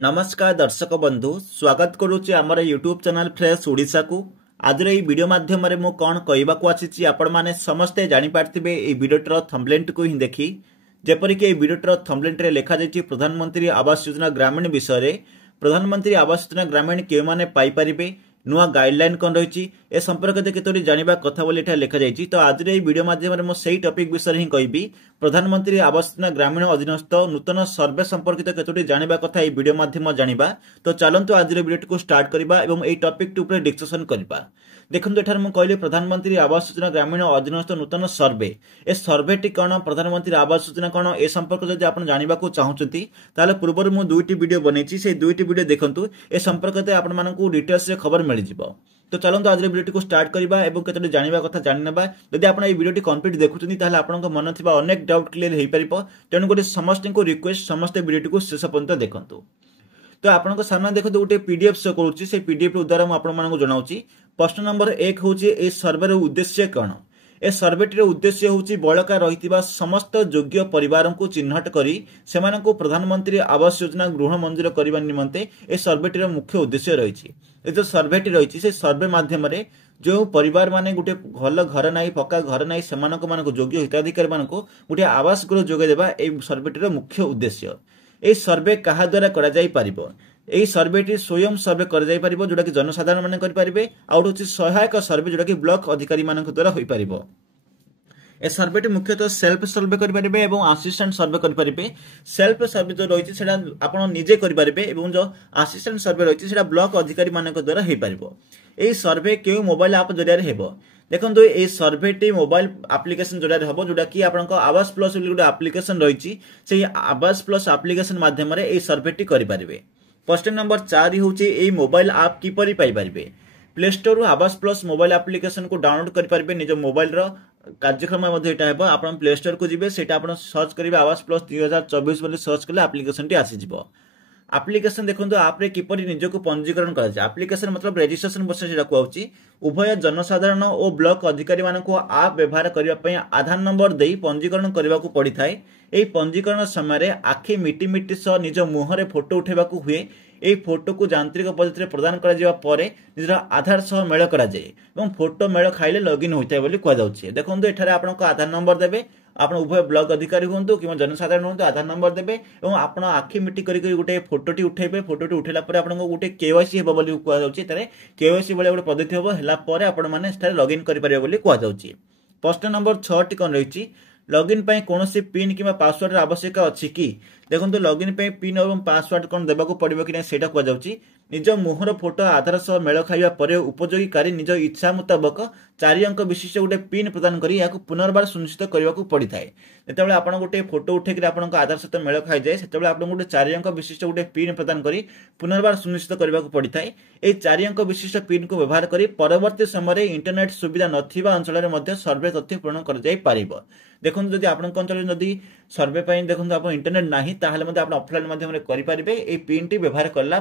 नमस्कार दर्शक बंधु स्वागत करुच्ची आमर यूट्यूब चैनल फ्रेश ओडिशा को आज ये वीडियो माध्यम मु कौन कहवाक आसी आपण मैंने समस्ते जापारे ये वीडियोटर थंबनेल को ही देखी जेपरिक ये वीडियोटर थंबनेल लिखा जाइए प्रधानमंत्री आवास योजना ग्रामीण विषय प्रधानमंत्री आवास योजना ग्रामीण क्यों मैंने पाइपर नुआ गाइडलाइन कौन रही ए संपर्क में केतोटी जानिबा कथा बोली लिखा जाइए। तो आज ये वीडियो माध्यम मुझे सही टॉपिक विषय ही कहबी प्रधानमंत्री आवास योजना ग्रामीण अधीनस्थ नूतन सर्वे संपर्कित केतोटी जानिबा कथा ये वीडियो माध्यम जानिबा। तो चलंतु आज वीडियो को स्टार्ट करबा एवं ए टॉपिक ऊपर डिस्कशन करबा। देखंतु एठार मु कहली प्रधानमंत्री आवास योजना ग्रामीण अधीनस्थ नूतन सर्वे ए सर्वेटी कौन प्रधानमंत्री आवास योजना कौन ए संपर्क जदि आपण जानिबा को चाहुचंती ताले पूर्व मु दुईटी वीडियो बनैछि से दुईटी वीडियो देखंतु ए संपर्क में आपण मानकू डिटेल्स रे खबर मिल जिवो। तो चलते आज वीडियो को स्टार्ट करबा एवं केतोटी जानिबा कथा जानि नेबा। यदि आपण ए वीडियो कंप्लीट देखुचंती ताले आपनक मन थिबा अनेक डाउट क्लियर हेई परिबो। तेनु गोटे समस्त को रिक्वेस्ट समस्त वीडियो को शेष पर्यंत देखंतु। तो आपनक सामने देखो गोटे पीडीएफ शो करूची से पीडीएफ द्वारा मु आपण मानकू जणाउची। प्रश्न नंबर 1 होची ए सर्वे उद्देश्य कौन। ए सर्वेटीर उद्देश्य होची बळका रहितिबा समस्त योग्य परिवारों को चिन्हट करी सेमानकू प्रधानमंत्री आवास योजना गृह मंजूर करबा निमंते ए सर्वेटीर मुख्य उद्देश्य रहिछि। ए जो सर्वेटी रहिछि से सर्वे माध्यम रे जो परिवार माने गुटे भल घर नाई पक्का घर नाई सेमानक मानकू योग्य हिताधिकारी मानकू गुटे आवास गृह जोगे देबा ए सर्वेटीर मुख्य उद्देश्य। ए सर्वे कहा द्वारा करा जाई परिबो। एही सर्वेटी स्वयं सर्वे कर जाई परिबो जोटा कि जनसाधारण माने करि परिबे। आउट होची सहायक सर्वे जोटा कि ब्लॉक अधिकारी मानक द्वारा होई परिबो। ए सर्वेटी मुख्यतः सेल्फ सर्वे करि परिबे एवं असिस्टेंट सर्वे करि परिबे। सेल्फ सर्वे जो रहिछि सेटा आपण निजे करि परिबे एवं जो असिस्टेंट सर्वे रहिछि सेटा ब्लॉक अधिकारी मानक द्वारा होई परिबो। एही सर्वे केउ मोबाइल ऐप जरिया रे हेबो। देखो ये सर्वेटी मोबाइल एप्लिकेशन जरिया हम जोटा कि आपन आवास प्लस गोटे एप्लिकेशन रही से आवास प्लस एप्लिकेशन माध्यम ये सर्वेटी करें। क्वेश्चन नंबर 4 हूँ ये मोबाइल आप किपरि पाइपर प्ले स्टोर रु आवास प्लस मोबाइल एप्लिकेशन को डाउनलोड करेंगे निज मोबाइल कार्यक्रम आप प्ले स्टोर को जी से सर्च करेंगे आवास प्लस 2024 बोली सर्च कले एप्लिकेशन टी आसीज। एप्लिकेशन देखो आप किपरि निजक पंजीकरण कर एप्लिकेशन मतलब रेजिस्ट्रेशन प्रोसेस कहूँ उभय जनसाधारण और ब्लॉक अधिकारी मानक आप व्यवहार करने आधार नंबर दे पंजीकरण करने को पड़ी था। यही पंजीकरण समय आखि मिटी मिटी सह निज मुहरे फोटो उठेबा हुए। यही फोटो को यांत्रिक पद्धति प्रदान कर निजर आधार सह मेल कराए फोटो मेल खाइले लॉगिन होता है कहुच्छे। देखो ये आप आधार नंबर देवे आप उभय ब्लॉक अधिकारी हूँ कि जनसाधारण हूँ आधार नंबर देवे और आप आखि मिटी गोटे फोटोटी उठेबे। फोटोटी उठेला आपको गोटे केवाईसी हे बोली कहुच्छे। केवाईसी भाई गोटे पद्धति हम आपण मैंने लॉगिन करेंगे कहुच्छे। प्रश्न नंबर 6 कौन रही लॉगिन पे कौन पिन कि पासवर्ड आवश्यक अच्छी कि देखो लॉगिन पे पिन और पासवर्ड कौन देवाक पड़ो कि नहीं कहुच्छी। निज मुहर फोटो आधार सह मेल खाइबा उपयोगीकारी निज इच्छा मुताबक 4 अंक विशिष्ट गोटे पिन प्रदान कर पुनर्बार सुनिश्चित करने को पड़ी था। जिते आप गोटे फोटो उठे आधार सहित मेल खाई जाए से आप गोटे 4 अंक विशिष्ट गोटे पिन प्रदान कर पुनर्बार सुनिश्चित करने को पड़ी था। यह 4 अंक विशिष्ट पिन को व्यवहार कर परवर्ती समय इंटरनेट सुविधा नथिबा अंचल में सर्वे तथ्य पूर्ण कर। देखो जदि आप अंचल सर्वे देखो आप इंटरनेट ना आप ऑफलाइन माध्यम करेंगे ये पिन टी व्यवहार कला।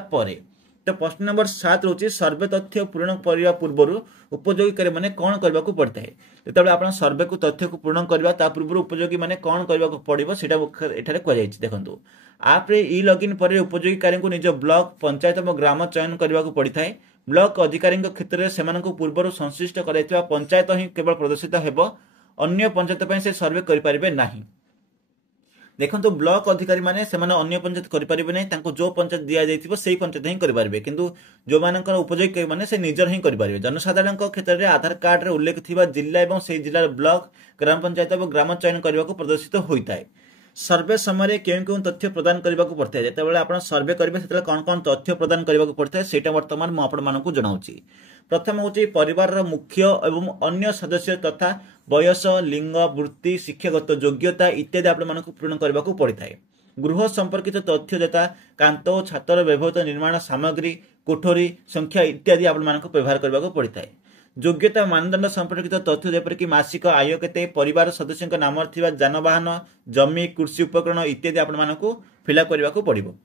तो प्रश्न नंबर 7 रोचे सर्वे तथ्य पूर्ण करने पूर्व उपयोगी मैंने कौन करने को पड़ता है। जो आप सर्वे को तथ्य को पूर्ण करवा पूर्व उपयोगी मैंने कौन करने को पड़ो से कहुई। देखो आप इ लॉगिन पर उपयोगीकारी को निज ब्लॉक पंचायत और ग्राम चयन करने को पड़ी था। ब्लॉक अधिकारी क्षेत्र में से पूर्व संश्लिष्ट कर पंचायत ही केवल प्रदर्शित हो अन्य पंचायत से सर्वे करें ना। देखो ब्लॉक अधिकारी माने अन्य पंचायत करेंगे ना जो पंचायत दि जाइए से पंचायत ही करेंगे किंतु जो मान उपयोगी मैंने से निजर ही करेंगे। जनसाधारण क्षेत्र में आधार कार्ड रे उल्लेख थिबा जिला और से जिलार ब्लॉक ग्राम पंचायत और ग्राम चयन करने को प्रदर्शित होता है। सर्वे समय क्यों तथ्य प्रदान करने को पड़ता है जिते आप सर्वे करेंगे से कौन कौन तथ्य प्रदान करने को पड़ता है से बर्तमान मुझे जनाऊँगी। प्रथम हूँ परिवार मुख्य एवं अन्य सदस्य तथा बयस लिंग वृत्ति शिक्षागत योग्यता इत्यादि आप पूर्ण करने को पड़ी था। गृह संपर्कित तथ्य जता कांत छातर व्यवहृत निर्माण सामग्री कोठरी संख्या इत्यादि आप व्यवहार करने को पड़ी था। योग्यता मानदंड संपर्कित तथ्य जेपरिक मासिक आय केते परिवार सदस्य नाम थिबा जानवाहन जमी कृषि उपकरण इत्यादि आपको फिलअप करने को पड़ो।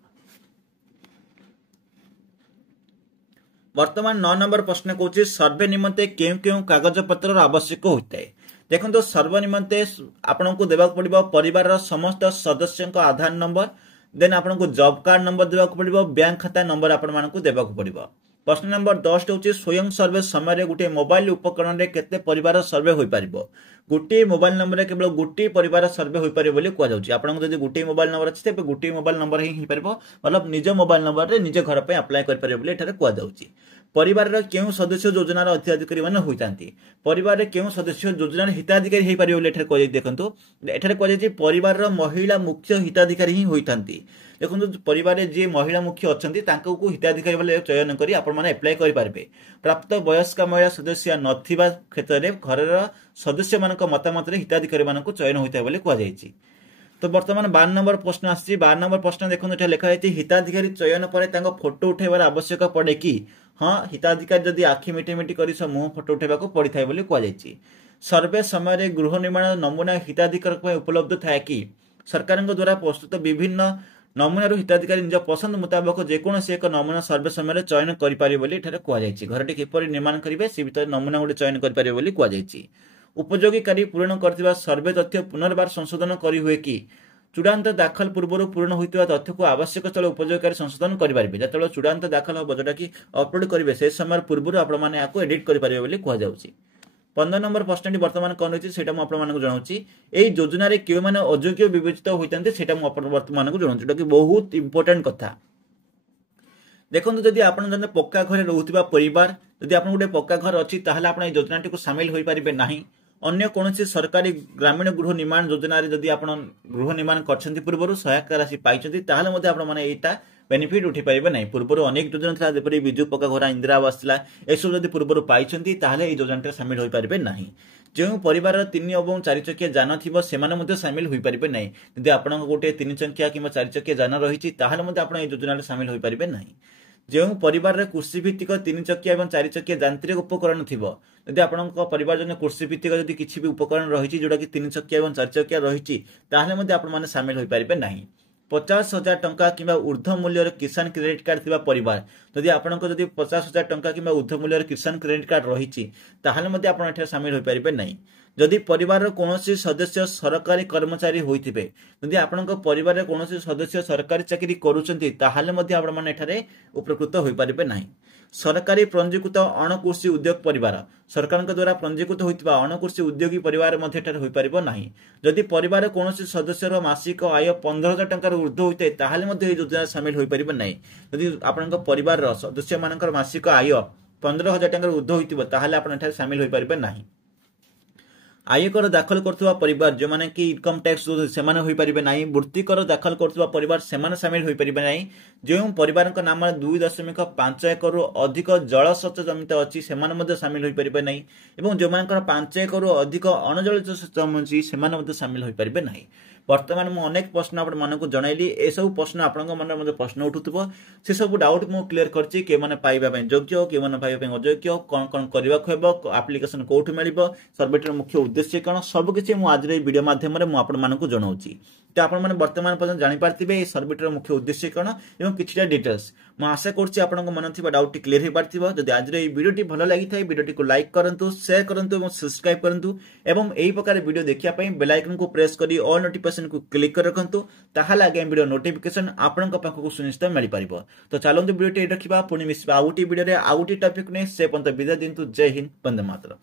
वर्तमान 9 नंबर प्रश्न कहूँ सर्वे निमंते क्यों क्यों कागज पत्र आवश्यक होता है। देखो तो सर्वे निमंते आपको देवाक पड़ो परिवार समस्त सदस्यों आधार नंबर देन आपको जॉब कार्ड नंबर देवाक पड़िबो, बैंक खाता नंबर आपण मानकु देवाक पड़िबो। प्रश्न नंबर 10 होची स्वयं सर्वे समय गोटे मोबाइल उपकरण रे केते परिवार सर्वे होई परिबो। गोटे मोबाइल नंबर रे केवल गोटे परिवार सर्वे होई परिबो बोली कुआ जाउची। आपन जदी गोटे मोबाइल नंबर अछि तेबे गोटे मोबाइल नंबर ही परिबो, मतलब निज मोबाइल नंबर रे निज घर पे अप्लाई कर परिबो बोली एठारे कुआ जाउची। परिवार रे केउ सदस्य योजनार हिताधिकारी माने होइतांती। परिवार रे केउ सदस्य योजनार हिताधिकारी हेई परिबो बोली एठारे कुआ जाई। देखंतु एठारे कुआ जाई परिवार रो महिला मुख्य हिताधिकारी ही होइतांती। देखो परिवार में जी महिला मुख्य अच्छा हिताधिकारी भाव चयन कर अप्लाई करेंगे। प्राप्त वयस्क महिला सदस्य नथिबा क्षेत्र में घर सदस्य मान मतामत हिताधिकारी मान चयन होता है कहुई। तो बर्तमान 12 नंबर प्रश्न आसी। 12 नंबर प्रश्न देखो लिखाई हिताधिकारी चयन पर फोटो उठेबार आवश्यक पड़े कि। हाँ, हिताधिकारी जदि आखि मिटी मिटी कर मुह फोटो उठेबा पड़ता है कहुई। सर्वे समय गृह निर्माण नमूना हिताधिकारी उपलब्ध थाए कि। सरकार द्वारा प्रस्तुत विभिन्न नमूना हिताधिकारी निज पसंद मुताबक जेकोसी एक नमूना सर्वे समय चयन करें। घरटी किपर निर्माण करेंगे से भर नमूना गोटे चयन करेंगे कहुई। उपयोगीकारी पूरण कर सर्वे तथ्य पुनर्बार संशोधन करें कि। चूड़ांत दाखल पूर्व पूर्ण होता तथ्य को आवश्यक स्थल उपयोगकारी संशोधन करेंगे। जो चूड़ांत दाखल हम जोटा कि अपलोड करेंगे से समय पूर्व आपको एडिट करेंगे कहुई। 15 नंबर प्रश्न बर्तमान कौन रही है आपको जनाऊँगी। यही योजना क्यों मैंने अयोग्य विवेचित होता है बर्तमान को जनाऊँ, जोटा कि बहुत इंपोर्टेंट कथा। देखो जदि आप पक्का घर रोकवा परिवार जदि आप गोटे पक्का घर अच्छी ताहले आप योजना टी सामिल हो पारे ना। अन्य कौन सरकारी ग्रामीण गृह निर्माण योजना जदि आप गृह निर्माण कर पूर्व सहायता राशि पाई आपटा बेनिफिट उठी पारे ना। पूर्व अनेक योजना था जपरी विजु पक्का घर इंदिरा आवास था यू जब पूर्व पाई योजना सामिल हो पारे ना। जो परिवार 3 और 4 चकिया जान थी से सामिल हो पारे ना। जदि आप गोटे 3 चकिया कि 4 चकिया जान रही आप योजना सामिल हो पारे ना। जो परिवार कृषि भित्तिक 3 चकिया और 4 चकिया यांत्रिक उपकरण थी जदि आपण परिवार जन कृषि भित्तिक जदि किसी भी उपकरण रही जोटा कि 3 चकिया और 4 चकिया रही आप सामिल हो पारे ना। 50,000 टंका कि ऊर्ध्व मूल्य किसान क्रेडिट कार्ड थी परिवार जदि आपन 50,000 टंका कि ऊर्ध्व मूल्य किसान क्रेडिट कार्ड रही आप सामिल हो पारे ना। जदि परिवार कौन सदस्य सरकारी कर्मचारी होते जदि आपण परिवार कौन सदस्य सरकारी चाकरी करुँचे उपकृत हो पारे ना। सरकारी पंजीकृत अणकृषि उद्योग परिवार सरकार द्वारा पंजीकृत होता अणकृषि उद्योगी परिवार हो पार ना। जदि परिवार कौन सदस्यर मासिक आय 15,000 टंकार ऊर्ध्व होता है योजना सामिल हो पारे ना। जदि आपण परिवार सदस्य मान मासिक आय 15,000 टंकार ऊर्ध्व होता सामिल हो पारे ना। आयकर दाखल करथुवा परिवार जो माने कि इनकम टैक्स से हो पारे ना। वृत्तिकर दाखल करथुवा परिवार से सामिल हो पारे ना। जो परिवार नाम 2.5 एकड़ अधिक जलसेच जमित अच्छी से सामिल हो पारे ना। जो 5 एकड़ अधिक अणजलित जमी अच्छी से सामिल हो पारे ना। बर्तमान मुझे अनेक प्रश्न आप जनइली ए सब प्रश्न आपण मन प्रश्न उठुव से सब डाउट मुझे क्लीयर करछि के माने पाइबा योग्य के माने पाइबा अयोग्य कौन कौन करबा हेबो एप्लिकेशन कोठु मिलिबो सर्वेटर मुख्य उद्देश्य कौन सब किसी मुझे आज वीडियो माध्यम रे मु आपण मानकु जणाउछि। तो आपण माने वर्तमान पर्यंत जानि पारथिबे ए सर्वेटर मुख्य उद्देश्य कौन एवं किछटा डिटेल्स मु आशा करछि आपण मन थिबा डाउट क्लियर हो पारथिबो। जदि आज रे वीडियोटी भलो लागि थाए वीडियोटी को लाइक करंतु शेयर करंतु एवं सब्सक्राइब करंतु एवं एही प्रकार वीडियो देखिया पई बेल आइकन को प्रेस करी ऑल नोटिफिकेशन को क्लिक कर रखंतु ताहाले आगे वीडियो नोटिफिकेशन आपण पाखक सुनिश्चित मिल पारिबो। तो चलंतु वीडियोटी रखिबा पुणी मिसबा आउटी वीडियो रे आउटी टॉपिक ने से पंत विदा दिंतु। जय हिंद, वंदे मातरम।